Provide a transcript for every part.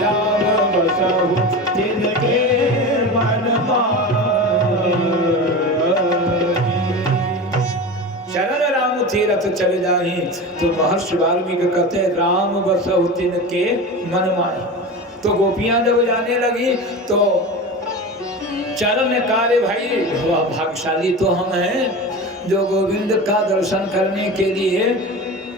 राम बसहु तिनके मन माहि। चरण राम तीरथ चल जाहि। तो महर्षि वाल्मीकि कहते हैं राम बसहु तिनके मन माहि। तो गोपियां जब जाने लगी तो चरण ने कहा रे भाई भाग्यशाली तो हम हैं जो गोविंद का दर्शन करने के लिए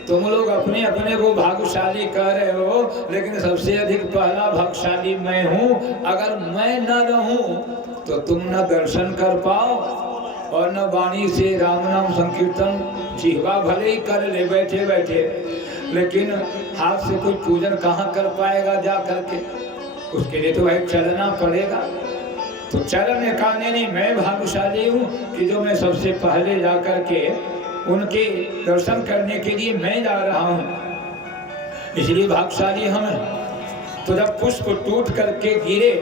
तुम लोग अपने अपने को भाग्यशाली कह रहे हो, लेकिन सबसे अधिक पहला भाग्यशाली मैं हूँ। अगर मैं न रहूं तो तुम न दर्शन कर पाओ और न वाणी से राम नाम संकीर्तन जिह्वा भले ही कर ले बैठे बैठे, लेकिन हाथ से कोई पूजन कहाँ कर पाएगा जा करके। उसके लिए तो भाई चलना पड़ेगा। तो चरण ने कहा नहीं मैं भाग्यशाली हूँ कि जो मैं सबसे पहले जा करके उनके दर्शन करने के लिए मैं जा रहा हूँ, इसलिए भाग्यशाली हम हैं। तो जब पुष्प टूट करके गिरे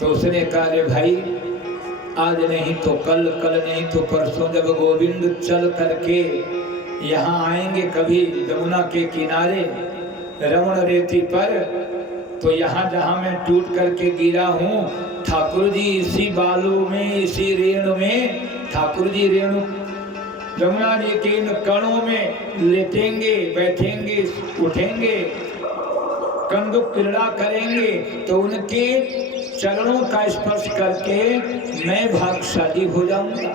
तो उसने कहा रे भाई आज नहीं तो कल, कल नहीं तो परसों जब गोविंद चल करके यहाँ आएंगे कभी यमुना के किनारे रमण रेती पर, तो यहाँ जहाँ मैं टूट करके गिरा हूँ ठाकुर जी इसी बालू में इसी रेणु में ठाकुर जी रेणु यमुना जी के इन कणों में लेटेंगे बैठेंगे उठेंगे कंदुक क्रीड़ा करेंगे, तो उनके चरणों का स्पर्श करके मैं भाग्यशाली हो जाऊंगा।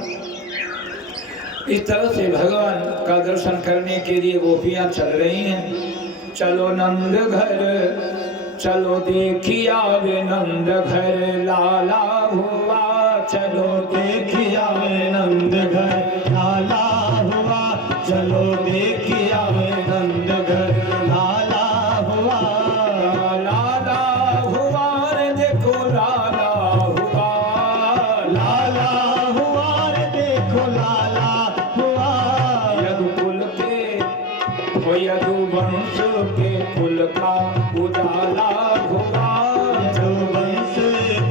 इस तरह से भगवान का दर्शन करने के लिए गोपियां चल रही हैं। चलो नंद घर चलो देखिया वे नंद घर लाला हुआ, चलो देखिया वे नंद घर लाला हुआ, चलो देखिया वे नंद घर लाला हुआ, लाला हुआ रे देखो लाला हुआ, लाला हुआ रे देखो लाला हुआ। यदुकुल के वो यदुवंश के कुल का उजाला हुआ, यदुवंश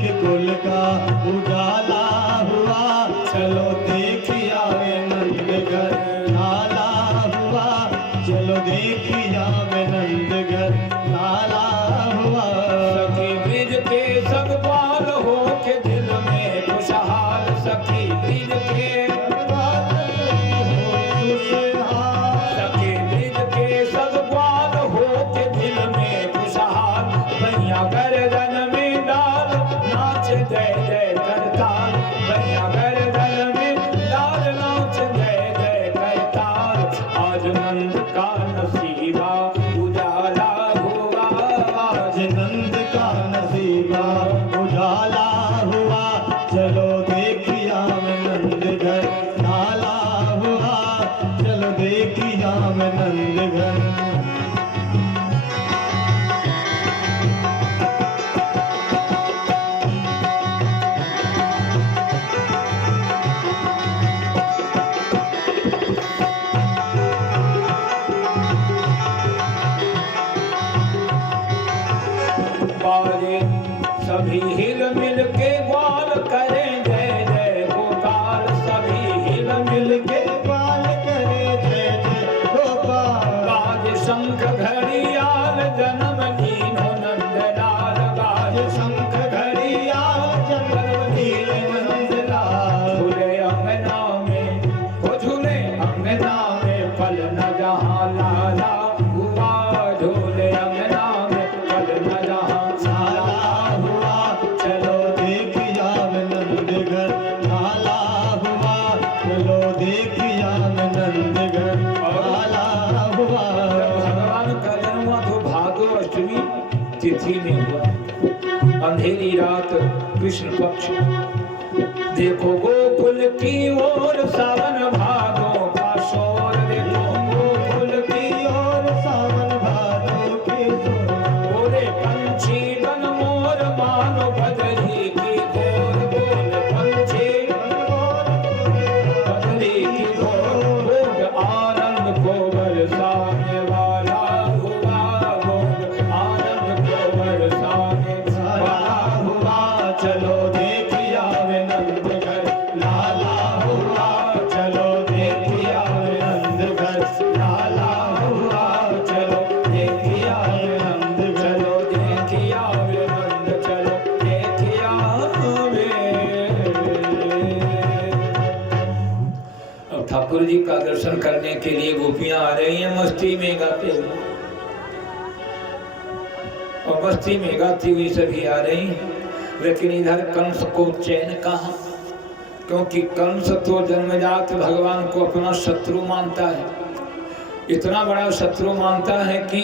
के कुल का उजाला हुआ, चलो देखिया वे नंद घर लाला हुआ, चलो देखिया वे नंद घर लाला हुआ। सखी ब्रिज के सब बाल हो के दिल में खुशहाल, सखी ब्रिज के सखी ब्रिज के सब बाल हो के दिल में खुशहाल, भैया गर्दन में डाल नाच जय जय करताल, भैया गर्दन में डाल नाच जय जय करताल। आज नंद का नसीबा उजाला हुआ, आज नंद का नसीबा उजाला हुआ, चलो देखिया मैं नंद घर लाला हुआ, चलो देखिया मैं नंद घर। सभी हिल मिल के ग्वाल करें जय जय गोपाल, सभी हिल मिल के ग्वाल करें जय जय गोपाल। बाज शंख घड़ियाल जन्म लीनो नंदलाल, बाज शंख घड़ियाल जन्म लीनो नंदलाल। झूले अंगना में वो झूले अंगना में पल न जहाँ लाला हुआ, झूले अंगना में पल न जहाँ लाला हुआ, चलो देखिया मैं नंद घर लाला हुआ, चलो देखिया मैं नंद घर लाला हुआ। भगवान का जन्म हुआ तो भादो अष्टमी तिथि में हुआ, अंधेरी रात कृष्ण पक्ष। देखो गोकुल की ओर सावन भादों का शोर, देखो गोकुल की ओर सावन भादों के शोर। बोले पंछी बन मोर मानो बदरी की घोर, बोले पंछी बदरी की घोर। भोग आनंद को बरसाने वाला हुआ, भोग आनंद को बरसाने वाला हुआ, चलो देखिया वे नंद घर लाला हुआ, चलो देखिया ठाकुर जी का दर्शन करने के लिए गोपियां आ रही हैं मस्ती में गाते हुए, और मस्ती में गाती हुई सभी आ रही हैं। लेकिन इधर कंस को चैन कहाँ, क्योंकि कंस तो जन्मजात भगवान को अपना शत्रु मानता है। इतना बड़ा शत्रु मानता है कि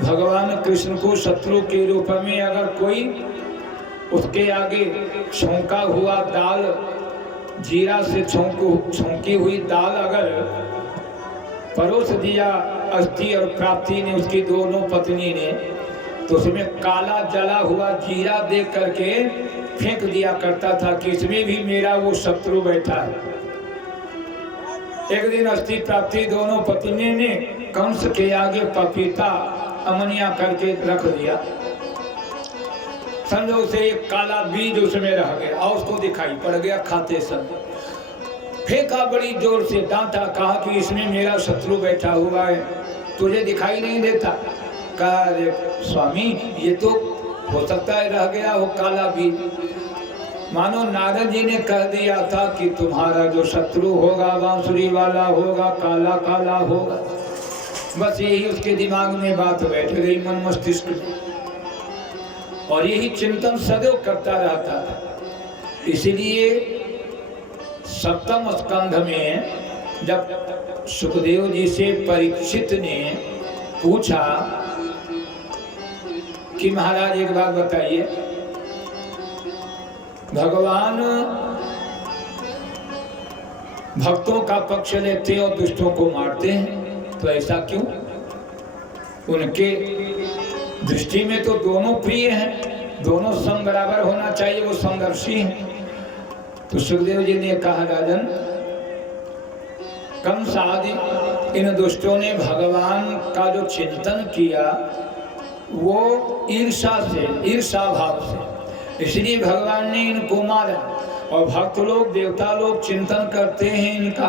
भगवान कृष्ण को शत्रु के रूप में अगर कोई उसके आगे छौंका हुआ दाल, जीरा से छौंकी हुई दाल अगर परोस दिया अस्थि और प्राप्ति ने, उसकी दोनों पत्नी ने, तो उसमें काला जला हुआ जीरा देख करके फेंक दिया करता था कि इसमें भी मेरा वो शत्रु बैठा है। एक दिन अस्थि प्राप्ति दोनों पत्नी ने कंस के आगे पपीता अमनिया करके रख दिया। समझो से एक काला बीज उसमें रह गया और उसको दिखाई पड़ गया खाते समय। फेंका बड़ी जोर से, डांटा, कहा कि इसमें मेरा शत्रु बैठा हुआ है, तुझे दिखाई नहीं देता? कहा अरे स्वामी, ये तो हो सकता है रह गया हो काला बीज। मानो नारद जी ने कह दिया था कि तुम्हारा जो शत्रु होगा बांसुरी वाला होगा, काला काला होगा। बस यही उसके दिमाग में बात बैठ गई, मन मस्तिष्क में, और यही चिंतन सदैव करता रहता था। इसलिए सप्तम स्कंध में जब सुखदेव जी से परीक्षित ने पूछा कि महाराज एक बात बताइए, भगवान भक्तों का पक्ष लेते और दुष्टों को मारते हैं, तो ऐसा क्यों? उनके दृष्टि में तो दोनों प्रिय हैं, दोनों सम बराबर होना चाहिए, वो समदर्शी हैं। तो सुखदेव जी ने कहा राजन, कंस आदि इन दुष्टों ने भगवान का जो चिंतन किया वो ईर्षा से, ईर्षा भाव से, इसलिए भगवान ने इनको मारा। और भक्त लोग, देवता लोग चिंतन करते हैं इनका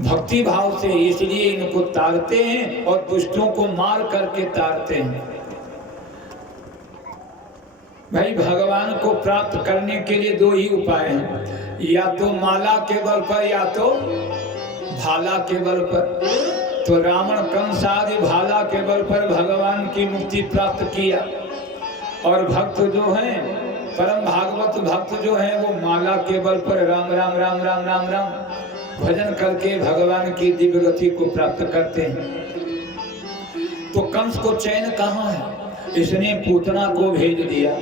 भक्ति भाव से, इसलिए इनको तारते हैं और दुष्टों को मार करके तारते हैं। भाई भगवान को प्राप्त करने के लिए दो ही उपाय हैं, या तो माला के बल पर या तो भाला के बल पर। तो रावण कंस आदि भाला के बल पर भगवान की मुक्ति प्राप्त किया, और भक्त जो हैं, परम भागवत भक्त जो हैं, वो माला के बल पर राम राम राम राम राम राम भजन करके भगवान की दिव्य गति को प्राप्त करते हैं। तो कंस को चैन कहाँ है? इसने पूतना को भेज दिया,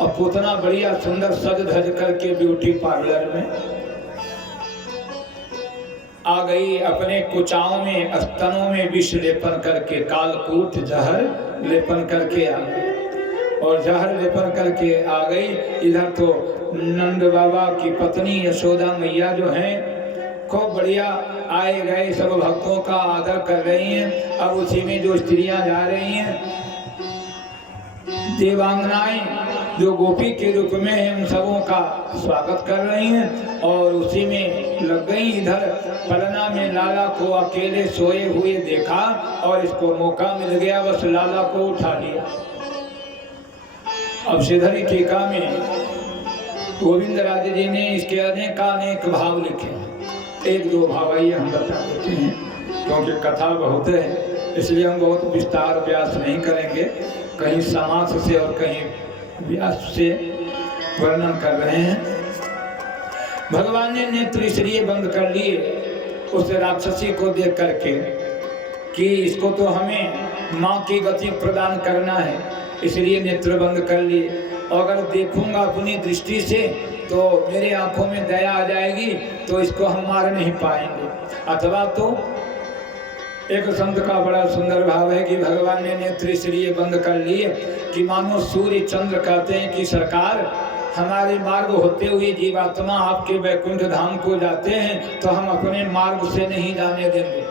और पूतना बढ़िया सुंदर सज धज करके ब्यूटी पार्लर में आ गई, अपने कुचाओं में, स्तनों में विष लेपन करके, कालकूट जहर लेपन करके आ गई, और जहर लेपन करके आ गई। इधर तो नंद बाबा की पत्नी यशोदा मैया जो हैं, खूब बढ़िया आए गए सब भक्तों का आदर कर रही हैं। अब उसी में जो स्त्रियां जा रही हैं, देवांगनाएं जो गोपी के रूप में हैं, उन सबों का स्वागत कर रही हैं, और उसी में लग गई। इधर पलना में लाला को अकेले सोए हुए देखा, और इसको मौका मिल गया, बस लाला को उठा लिया। अब श्रीधरी टीका में गोविंद राज जी ने इसके अनेक भाव लिखे हैं। एक दो भाव आइए हम बता देते हैं, क्योंकि कथा बहुत है, इसलिए हम बहुत विस्तार व्यास नहीं करेंगे, कहीं समास से और कहीं व्यास से वर्णन कर रहे हैं। भगवान ने नेत्र इसलिए बंद कर लिए उस राक्षसी को देख करके कि इसको तो हमें माँ की गति प्रदान करना है, इसलिए नेत्र बंद कर लिए। और अगर देखूंगा अपनी दृष्टि से तो मेरे आंखों में दया आ जाएगी, तो इसको हम मार नहीं पाएंगे। अथवा तो एक संत का बड़ा सुंदर भाव है कि भगवान ने नेत्र इसलिए बंद कर लिए कि मानो सूर्य चंद्र कहते हैं कि सरकार, हमारे मार्ग होते हुए जीवात्मा आपके वैकुंठ धाम को जाते हैं, तो हम अपने मार्ग से नहीं जाने देंगे।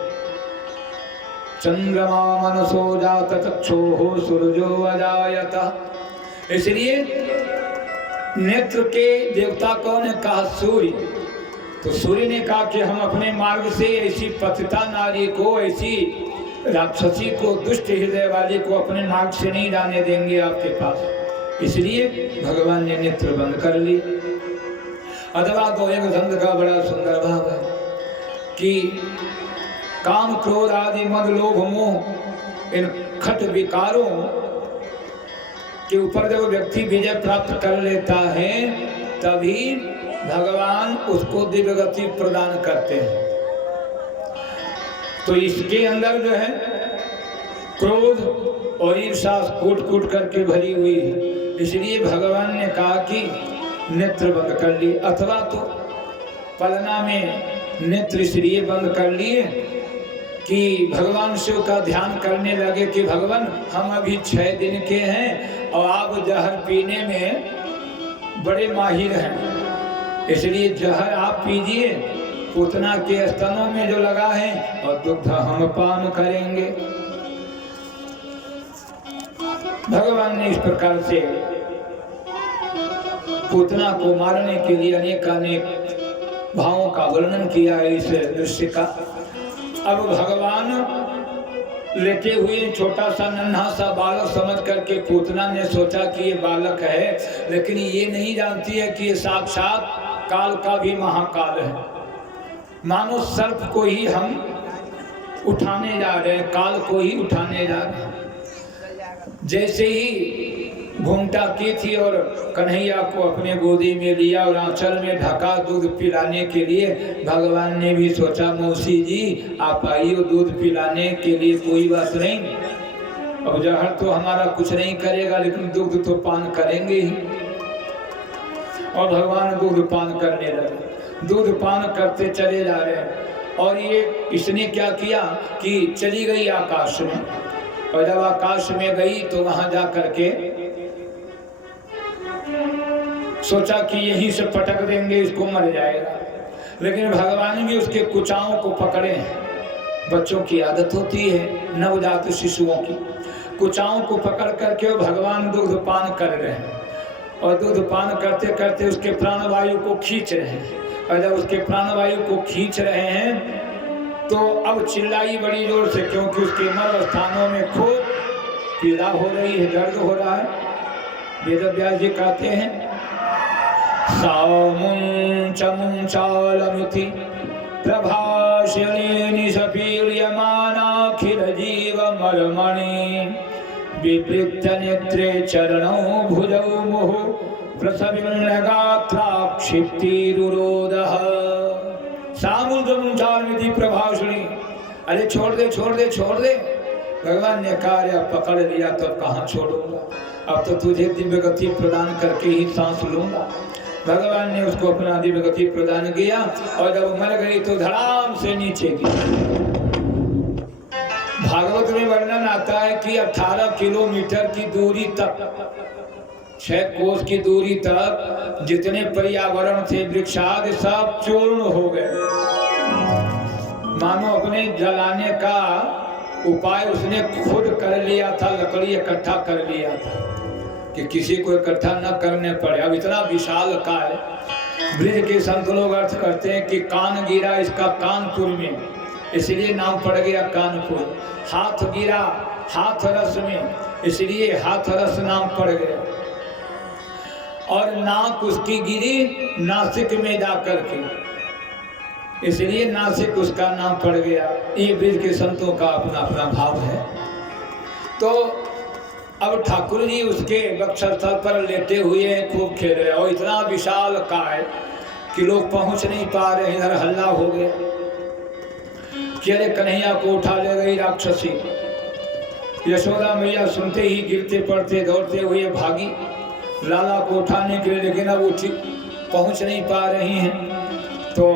चंद्रमा मनसो जात चक्षुः सूरजो अजायत। इसलिए नेत्र के देवता कौन है? कहा सूर्य। तो सूर्य ने कहा कि हम अपने मार्ग से ऐसी पतिता नारी को, ऐसी राक्षसी को, दुष्ट हृदय वाली को अपने मार्ग से नहीं जाने देंगे आपके पास, इसलिए भगवान ने नेत्र बंद कर लिए। अथवा तो एक संत का बड़ा सुंदर भाव है कि काम क्रोध आदि मद लोभ मोह इन खट विकारों के ऊपर जब व्यक्ति विजय प्राप्त कर लेता है तभी भगवान उसको दिव्य गति प्रदान करते हैं। तो इसके अंदर जो है क्रोध और ईर्षा कूट कूट करके भरी हुई है, इसलिए भगवान ने कहा कि नेत्र बंद कर लिए, अथवा तो पलना में नेत्र इसलिए बंद कर लिए कि भगवान शिव का ध्यान करने लगे कि भगवान हम अभी 6 दिन के हैं और आप जहर पीने में बड़े माहिर हैं, इसलिए जहर आप पीजिए, पूतना के स्तनों में जो लगा है, और दुग्ध हम पान करेंगे। भगवान ने इस प्रकार से पूतना को मारने के लिए अनेक भावों का वर्णन किया है इस दृश्य का। अब भगवान लेटे हुए छोटा सा नन्हा सा बालक समझ करके पूतना ने सोचा कि ये बालक है, लेकिन ये नहीं जानती है कि ये साक्षात काल का भी महाकाल है। मानो सर्प को ही हम उठाने जा रहे हैं, काल को ही उठाने जा रहे हैं। जैसे ही घूमटा की थी और कन्हैया को अपने गोदी में लिया और आंचल में ढका दूध पिलाने के लिए, भगवान ने भी सोचा मौसी जी आप आइए दूध पिलाने के लिए, कोई बात नहीं, अब जहर तो हमारा कुछ नहीं करेगा लेकिन दूध तो पान करेंगे ही। और भगवान दूध पान करने लगे, दूध पान करते चले जा रहे हैं। और ये इसने क्या किया कि चली गई आकाश में, और जब आकाश में गई तो वहां जा करके सोचा कि यहीं से पटक देंगे, इसको मर जाएगा। लेकिन भगवान भी उसके कुचाओं को पकड़े हैं। बच्चों की आदत होती है, नवजात शिशुओं की, कुचाओं को पकड़ करके भगवान दूध पान कर रहे हैं, और दूध पान करते करते उसके प्राणवायु को खींच रहे हैं। और जब उसके प्राणवायु को खींच रहे हैं तो अब चिल्लाई बड़ी जोर से, क्योंकि उसके मर्म स्थानों में खूब पीड़ा हो रही है, दर्द हो रहा है। वेदव्यास जी कहते हैं सामुंच मुंचालमिति प्रभाषणे निशपीड्यमानाखिल जीव मर्मणि विवृत्त नेत्रे चरणौ भुजौ मुहुः प्रसविन्न गात्राक्षिप्तिरुरोधः। सामुंच मुंचालमिति प्रभाषणे, अरे छोड़ दे छोड़ दे छोड़ दे। भगवान ने कहा पकड़ लिया तो कहाँ छोड़ूंगा, अब तो तुझे दिव्य गति प्रदान करके ही सांस लूंगा। भगवान ने उसको अपना दिव्य गति प्रदान किया, और जब मर गई तो धड़ाम से नीचे गिरी। भागवत में वर्णन आता है कि 18 किलोमीटर की दूरी तक, 6 कोस की दूरी तक जितने पर्यावरण थे वृक्षादि सब चूर्ण हो गए। मानो अपने जलाने का उपाय उसने खुद कर लिया था, लकड़ी इकट्ठा कर लिया था कि किसी को इकट्ठा न करने पड़े। अब इतना विशाल काय, ब्रिज के संत लोग अर्थ करते हैं कि कान गिरा इसका कानपुर में, इसलिए नाम पड़ गया कानपुर। हाथ गिरा हाथरस में, इसलिए हाथरस नाम पड़ गया। और नाक उसकी गिरी नासिक में जाकर के, इसलिए नासिक उसका नाम पड़ गया। ये ब्रिज के संतों का अपना अपना भाव है। तो अब ठाकुर जी उसके वक्षस्थल पर लेटे हुए खूब खेल रहे, और इतना विशाल काय कि लोग पहुंच नहीं पा रहे, इधर हल्ला हो गया कि अरे कन्हैया को उठा ले गई राक्षसी। यशोदा मैया सुनते ही गिरते पड़ते दौड़ते हुए भागी लाला को उठाने के लिए, लेकिन अब उठी पहुंच नहीं पा रही हैं। तो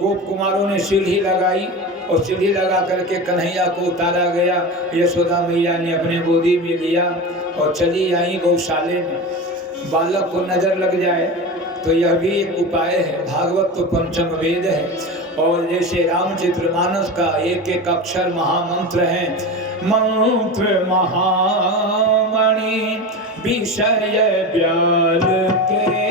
गोप कुमारों ने सीढ़ी लगाई, और सीढ़ी लगा करके कन्हैया को उतारा गया। यशोदा मैया ने अपने गोदी में लिया और चली आई गौशाले में। बालक को नजर लग जाए तो यह भी एक उपाय है। भागवत तो पंचम वेद है, और जैसे रामचरितमानस का एक एक अक्षर महामंत्र है। मंत्र महामणि विषय व्याल के